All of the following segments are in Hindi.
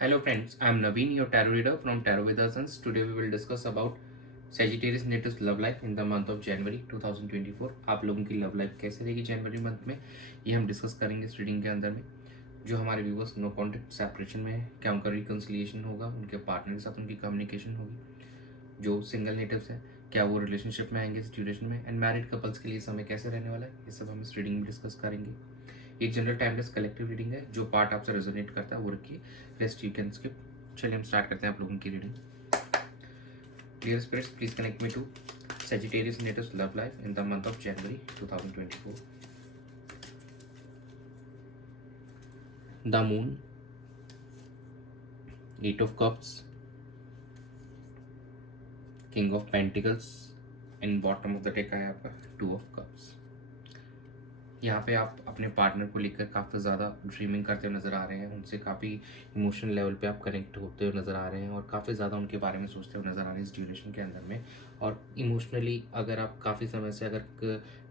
Hello friends, I am Naveen, your tarot reader from Tarot with Asans. Today we will discuss about Sagittarius Natives love life in the month of January 2024. आप लोगों की लव लाइफ कैसे रहेगी जनवरी मंथ में, ये हम डिस्कस करेंगे इस रीडिंग के अंदर में। जो हमारे व्यूवर्स नो कॉन्टेक्ट सेपरेशन में है, क्या उनका रिकन्सिलिएशन होगा, उनके पार्टनर के साथ उनकी कम्युनिकेशन होगी। जो सिंगल नेटिव्स हैं, क्या वो रिलेशनशिप में आएंगे इस ड्यूरेशन में, एंड मैरिड कपल्स के लिए समय कैसे रहने वाला है, ये सब हम इस रीडिंग में डिस्कस करेंगे। एक जनरल टाइमलेस कलेक्टिव रीडिंग है, जो पार्ट आपसे रेजोनेट करता है वो रखिए, रेस्ट यू कैन स्किप। चलिए हम स्टार्ट करते हैं आप लोगों की reading. Dear spirits, please connect me to Sagittarius Natives love life in the month of January 2024. The Moon, Eight of Cups, King of Pentacles, and bottom of the deck है आपका Two of Cups. यहाँ पे आप अपने पार्टनर को लेकर काफ़ी ज़्यादा ड्रीमिंग करते हुए नज़र आ रहे हैं, उनसे काफ़ी इमोशनल लेवल पे आप कनेक्ट होते हुए नज़र आ रहे हैं और काफ़ी ज़्यादा उनके बारे में सोचते हुए नज़र आ रहे हैं इस ड्यूरेशन के अंदर में। और इमोशनली अगर आप काफ़ी समय से अगर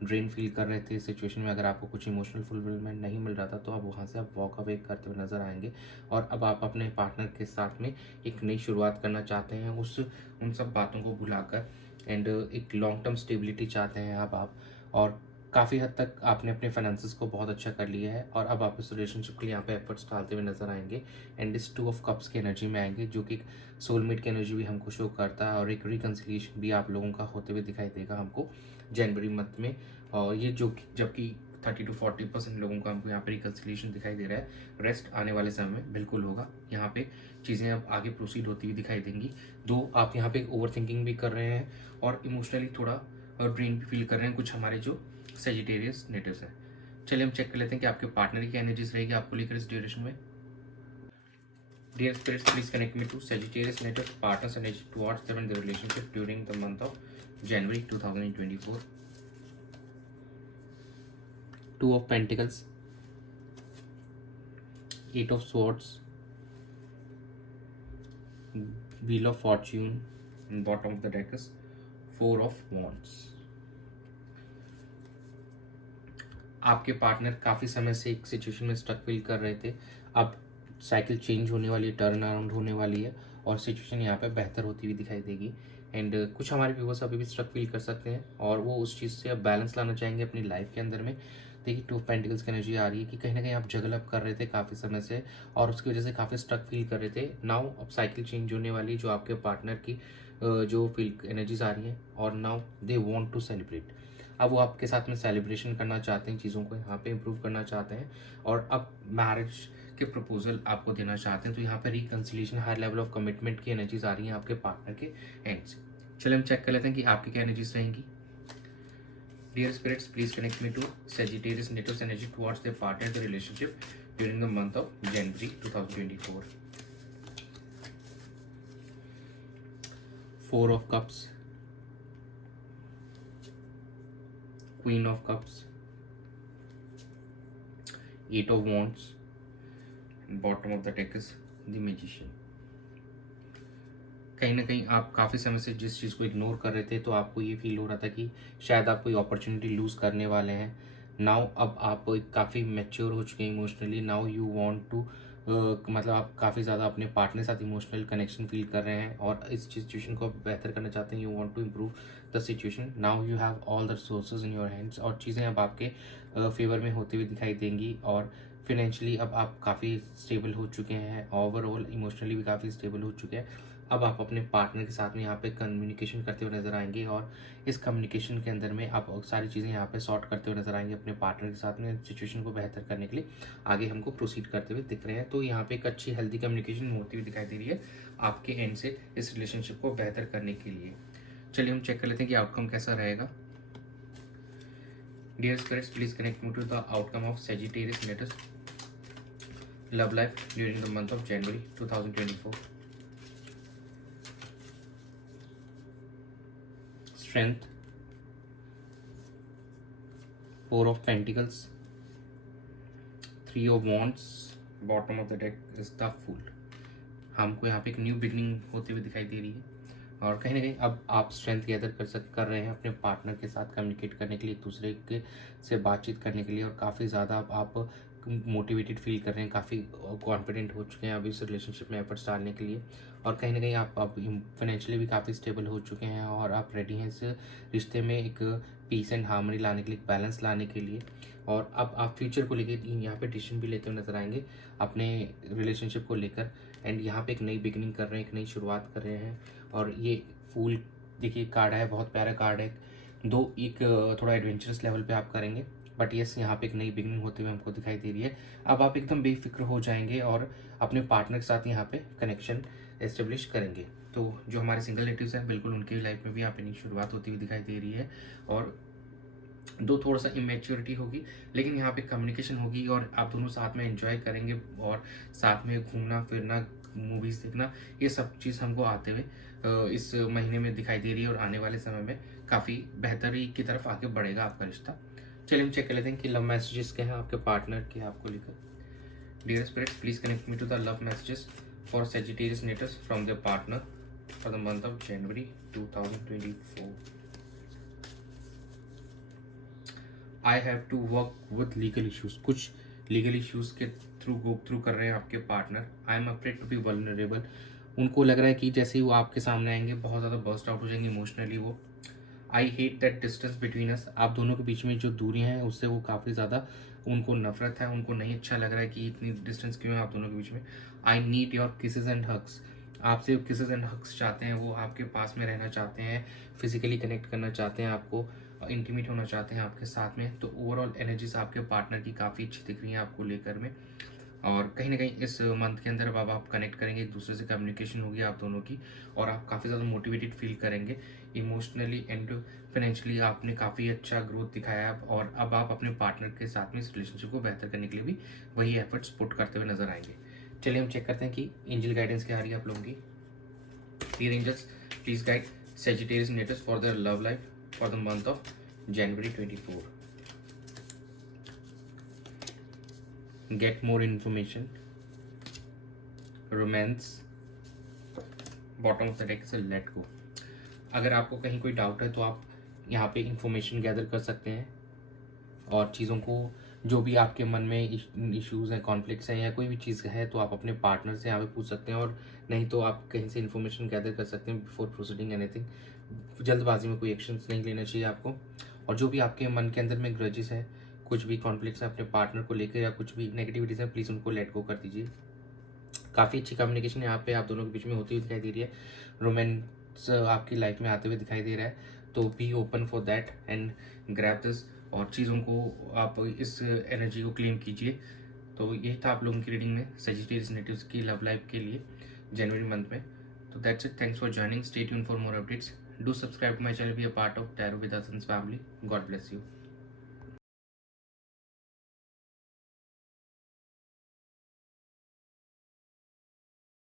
ड्रेन फील कर रहे थे इस सिचुएशन में, अगर आपको कुछ इमोशनल फुलफिलमेंट नहीं मिल रहा था, तो आप वहाँ से आप वॉक अवे करते हुए नज़र आएंगे और अब आप अपने पार्टनर के साथ में एक नई शुरुआत करना चाहते हैं, उन सब बातों को भुलाकर, एंड एक लॉन्ग टर्म स्टेबिलिटी चाहते हैं अब आप। और काफ़ी हद तक आपने अपने फाइनेंसेस को बहुत अच्छा कर लिया है और अब आप इस रिलेशनशिप के लिए यहाँ पे एफर्ट्स डालते हुए नजर आएंगे, एंड इस टू ऑफ कप्स की एनर्जी में आएंगे, जो कि सोलमेट की एनर्जी भी हमको शो करता है और एक रिकन्सिलिएशन भी आप लोगों का होते हुए दिखाई देगा हमको जनवरी मंथ में। और ये जो जबकि 30 to 40% लोगों का हमको यहाँ पे रिकन्सिलिएशन दिखाई दे रहा है, रेस्ट आने वाले समय में बिल्कुल होगा। यहाँ पे चीज़ें अब आगे प्रोसीड होती हुई दिखाई देंगी। दो आप यहाँ पे ओवर थिंकिंग भी कर रहे हैं और इमोशनली थोड़ा ड्रेन भी फील कर रहे हैं कुछ हमारे जो सेजिटेरियस नेटिव्स है। चलिए हम चेक कर लेते हैं कि आपके पार्टनर की एनर्जीज रहेगी आपको लेकर इस ड्यूरेशन में। Dear spirits, please connect me to Sagittarius native partners energy towards them in the relationship during the month of January 2024. Two of Pentacles, Eight of Swords, Wheel of Fortune, and bottom of the deck is Four of Wands. आपके पार्टनर काफ़ी समय से एक सिचुएशन में स्टक फील कर रहे थे, अब साइकिल चेंज होने वाली है, टर्न अराउंड होने वाली है और सिचुएशन यहाँ पे बेहतर होती हुई दिखाई देगी। एंड कुछ हमारे व्यूवर्स अभी भी स्ट्रक फील कर सकते हैं और वो उस चीज़ से अब बैलेंस लाना चाहेंगे अपनी लाइफ के अंदर में। देखिए टू ऑफ पेंटिकल्स की एनर्जी आ रही है कि कहीं ना कहीं आप जगल अप कर रहे थे काफ़ी समय से और उसकी वजह से काफ़ी स्ट्रक फील कर रहे थे। नाउ अब साइकिल चेंज होने वाली, जो आपके पार्टनर की जो फील एनर्जीज आ रही हैं, और now they want to celebrate. अब वो आपके साथ में सेलिब्रेशन करना चाहते हैं, चीज़ों को यहाँ पे इम्प्रूव करना चाहते हैं और अब मैरिज के प्रपोजल आपको देना चाहते हैं। तो यहाँ पे reconciliation, high level of commitment की एनर्जीज आ रही हैं आपके पार्टनर के एंड से। चलिए हम चेक कर लेते हैं कि आपकी क्या एनर्जीज रहेंगी। Dear spirits, please connect me to Sagittarius natives energy towards their partner the relationship during the month of January 2024. Four of Cups, Queen of Cups, Eight of Wands, and bottom of the deck is the Magician. कहीं ना कहीं आप काफ़ी समय से जिस चीज़ को इग्नोर कर रहे थे, तो आपको ये फील हो रहा था कि शायद आप कोई अपॉर्चुनिटी लूज़ करने वाले हैं। नाउ अब आप काफ़ी मैच्योर हो चुके हैं emotionally. Now you want to मतलब आप काफ़ी ज़्यादा अपने पार्टनर के साथ इमोशनल कनेक्शन फील कर रहे हैं और इस सिचुएशन को बेहतर करना चाहते हैं। You want to improve the situation. Now you have all the resources in your hands और चीज़ें अब आपके फेवर में होते हुए दिखाई देंगी और फिनेंशियली अब आप काफ़ी स्टेबल हो चुके हैं, ओवरऑल इमोशनली भी काफ़ी स्टेबल हो चुके हैं। अब आप अपने पार्टनर के साथ में यहाँ पे कम्युनिकेशन करते हुए नजर आएंगे और इस कम्युनिकेशन के अंदर में आप सारी चीज़ें यहाँ पे सॉर्ट करते हुए नजर आएंगे अपने पार्टनर के साथ में। सिचुएशन को बेहतर करने के लिए आगे हमको प्रोसीड करते हुए दिख रहे हैं। तो यहाँ पे एक अच्छी हेल्दी कम्युनिकेशन होती हुई दिखाई दे रही है आपके एंड से इस रिलेशनशिप को बेहतर करने के लिए। चलिए हम चेक कर लेते हैं कि आउटकम कैसा रहेगा। Dear spirits, please connect me to the outcome of Sagittarius natives love life during the month of January 2024. Strength, Four of Pentacles, Three of Wands, bottom of the deck is the Fool. हमको यहाँ पे एक न्यू बिगनिंग होते हुए दिखाई दे रही है और कहीं ना कहीं अब आप स्ट्रेंथ गैदर कर रहे हैं अपने पार्टनर के साथ कम्युनिकेट करने के लिए, एक दूसरे के से बातचीत करने के लिए और काफ़ी ज़्यादा अब आप मोटिवेटेड फील कर रहे हैं, काफ़ी कॉन्फिडेंट हो चुके हैं अब इस रिलेशनशिप में एफर्ट्स डालने के लिए, और कहीं ना कहीं आप फाइनेंशियली भी काफ़ी स्टेबल हो चुके हैं और आप रेडी हैं इस रिश्ते में एक पीस एंड हार्मनी लाने के लिए, बैलेंस लाने के लिए। और अब आप फ्यूचर को लेकर यहाँ पे डिसीजन भी लेते हुए नजर आएंगे अपने रिलेशनशिप को लेकर, एंड यहाँ पे एक नई बिगिनिंग कर रहे हैं, एक नई शुरुआत कर रहे हैं। और ये फूल देखिए कार्ड है, बहुत प्यारा कार्ड है। दो एक थोड़ा एडवेंचरस लेवल पे आप करेंगे, बट यस यहाँ पे एक नई बिगिनिंग होते हुए हमको दिखाई दे रही है। अब आप एकदम बेफिक्र हो जाएंगे और अपने पार्टनर के साथ यहाँ पे कनेक्शन एस्टेब्लिश करेंगे। तो जो हमारे सिंगल नेटिव्स हैं, बिल्कुल उनकी लाइफ में भी आप नई शुरुआत होती हुई दिखाई दे रही है। और दो थोड़ा सा इमेच्योरिटी होगी, लेकिन यहाँ पे कम्युनिकेशन होगी और आप दोनों साथ में एंजॉय करेंगे और साथ में घूमना फिरना, मूवीज़ देखना, ये सब चीज़ हमको आते हुए इस महीने में दिखाई दे रही है। और आने वाले समय में काफ़ी बेहतरी की तरफ आगे बढ़ेगा आपका रिश्ता। चलिए हम चेक कर लेते हैं कि लव मैसेजेस क्या हैं आपके पार्टनर के आपको लेकर। Dear spirit, please connect me to the love messages for Sagittarius natives from their partner for the month of January 2024। I have to work with legal issues, कुछ लीगल इश्यूज के थ्रू गो थ्रू कर रहे हैं आपके partner. I am afraid to be vulnerable, उनको लग रहा है कि जैसे ही वो आपके सामने आएंगे बहुत ज़्यादा बर्स्ट आउट हो जाएंगे इमोशनली वो। I hate that distance between us, आप दोनों के बीच में जो दूरियां हैं उससे वो काफ़ी ज़्यादा उनको नफरत है, उनको नहीं अच्छा लग रहा है कि इतनी डिस्टेंस क्यों है आप दोनों के बीच में। I need your kisses and hugs, आपसे किसेज एंड हग्स चाहते हैं, वो आपके पास में रहना चाहते हैं, फिजिकली कनेक्ट करना चाहते हैं, आपको इंटीमेट होना चाहते हैं आपके साथ में। तो ओवरऑल एनर्जीज आपके पार्टनर की काफ़ी अच्छी दिख रही हैं आपको लेकर में। और कहीं ना कहीं इस मंथ के अंदर अब आप कनेक्ट करेंगे, एक दूसरे से कम्युनिकेशन होगी आप दोनों की, और आप काफ़ी ज़्यादा मोटिवेटेड फील करेंगे इमोशनली एंड फाइनेंशियली। आपने काफ़ी अच्छा ग्रोथ दिखाया है और अब आप अपने पार्टनर के साथ में इस रिलेशनशिप को बेहतर करने के लिए भी वही एफर्ट्स पुट करते हुए नजर आएंगे। चलिए हम चेक करते हैं कि एंजल गाइडेंस क्या आ रही है आप लोगों की। Dear angels, please guide Sagittarius natives for their love life for the month of January 24. Get more information. Romance. Bottom of the deck is a let go. अगर आपको कहीं कोई डाउट है तो आप यहाँ पे इंफॉर्मेशन गैदर कर सकते हैं और चीज़ों को, जो भी आपके मन में इश्यूज़ हैं, कॉन्फ्लिक्ट्स हैं या कोई भी चीज़ है, तो आप अपने पार्टनर से यहाँ पे पूछ सकते हैं। और नहीं तो आप कहीं से इन्फॉर्मेशन गैदर कर सकते हैं बिफोर प्रोसीडिंग एनीथिंग। जल्दबाजी में कोई एक्शंस नहीं लेना चाहिए आपको। और जो भी आपके मन के अंदर में ग्रजेस है, कुछ भी कॉन्फ्लिक्ट्स है अपने पार्टनर को लेकर या कुछ भी नेगेटिविटीज़ है, प्लीज़ उनको लेट गो कर दीजिए। काफ़ी अच्छी कम्युनिकेशन यहाँ पे आप दोनों के बीच में होती हुई दिखाई दे रही है। रोमांस आपकी लाइफ में आते हुए दिखाई दे रहा है, तो be open for that and grab this, और चीज़ों को आप इस एनर्जी को क्लेम कीजिए। तो यही था आप लोगों की रीडिंग में सेजिटेरियस नेटिव्स की लव लाइफ के लिए जनवरी मंथ में। तो that's it, thanks for joining, stay tuned for more updates, do subscribe to my channel, be a part of tarot with us family. God bless you.